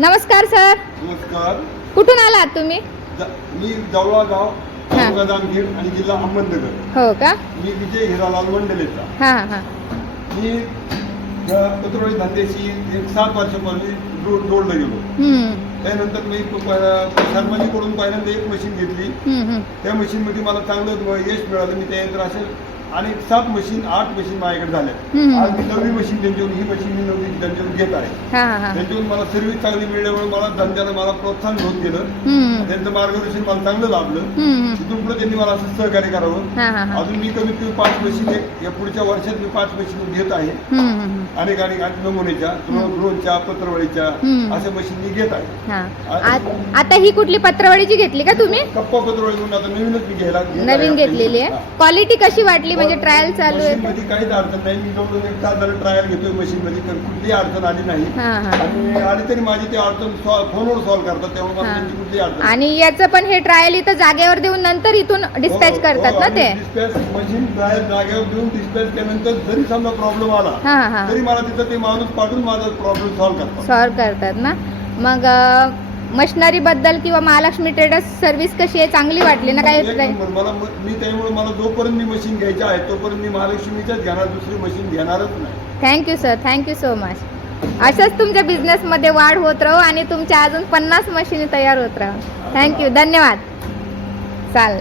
नमस्कार सर. नमस्कार. कुठून आलात तुम्ही? मी जवळा गाव, तालुका जामखेड आणि जिल्हा अहमदनगर. हो का? मी विजय हिरालाल मंडलेचा. हां हां. मी पत्रवळी धंद्याशी एक 7 वर्षापूर्वी जोडलं गेलो. त्यानंतर मी शर्माजीकडून पहिल्यांदा एक मशीन घेतली. त्या मशीनमध्ये मला चांगलं यश मिळालं. मी त्या यंत्र असेल आणि 7 मशीन 8 मशीन माझ्याकडे झाल्या. आज मी 9वी मशीन त्यांच्याकडून, ही मशीन मी 9वी त्यांच्याकडून घेत आहे. त्यांच्याकडून मला सर्व्हिस चांगली मिळाल्यामुळे मला धंद्याला मला प्रोत्साहन होत गेलं. त्यांचं मार्गदर्शन मला चांगलं लाभलं. तिथून पुढे त्यांनी मला असं सहकार्य करावं. अजून मी कमीत कमी 5 मशीन या पुढच्या वर्षात मी 5 मशीन घेत आहे. अनेक नमुनेच्या, ड्रोनच्या, पत्रवळीच्या अशा मशीन मी घेत आहे. आता ही कुठली पत्रवळीची घेतली का तुम्ही? कप्पा पत्रवळी म्हणून आता नवीनच मी घ्यायला नवीन घेतलेली आहे. क्वालिटी कशी वाटली? म्हणजे ट्रायल चालू आहे? मशीन मध्ये काहीच अडचण नाही. मी जवळजवळ 1 तास झालं ट्रायल घेतोय मशीन मध्ये, पण कुठलीही अडचण आली नाही. आणि आली तरी माझी ते अडचण फोनवर सॉल्व्ह करतात, त्यामुळे मला त्यांची कुठलीही अडचण. आणि याचं पण हे ट्रायल इथं जागेवर देऊन नंतर इथून डिस्पॅच करतात ना ते? डिस्पॅच मशीन ट्रायल जागेवर देऊन डिस्पॅच केल्यानंतर जरी समजा प्रॉब्लेम आला तरी मला तिथं ते माणूस पाठवून माझा प्रॉब्लेम सॉल्व्ह करतात ना. मग मशिनरी बद्दल किंवा महालक्ष्मी ट्रेडर्स सर्व्हिस कशी आहे? चांगली वाटली ना? काही मी त्यामुळे मला जोपर्यंत मी मशीन घ्यायची आहे तोपर्यंत मी महालक्ष्मीच्याच घेणार, दुसरी मशीन घेणारच नाही. Thank you sir, thank you so much. अशाच तुमच्या बिझनेसमध्ये वाढ होत राहू आणि तुमच्या अजून 50 मशीनी तयार होत राहू. थँक्यू, धन्यवाद. चालेल.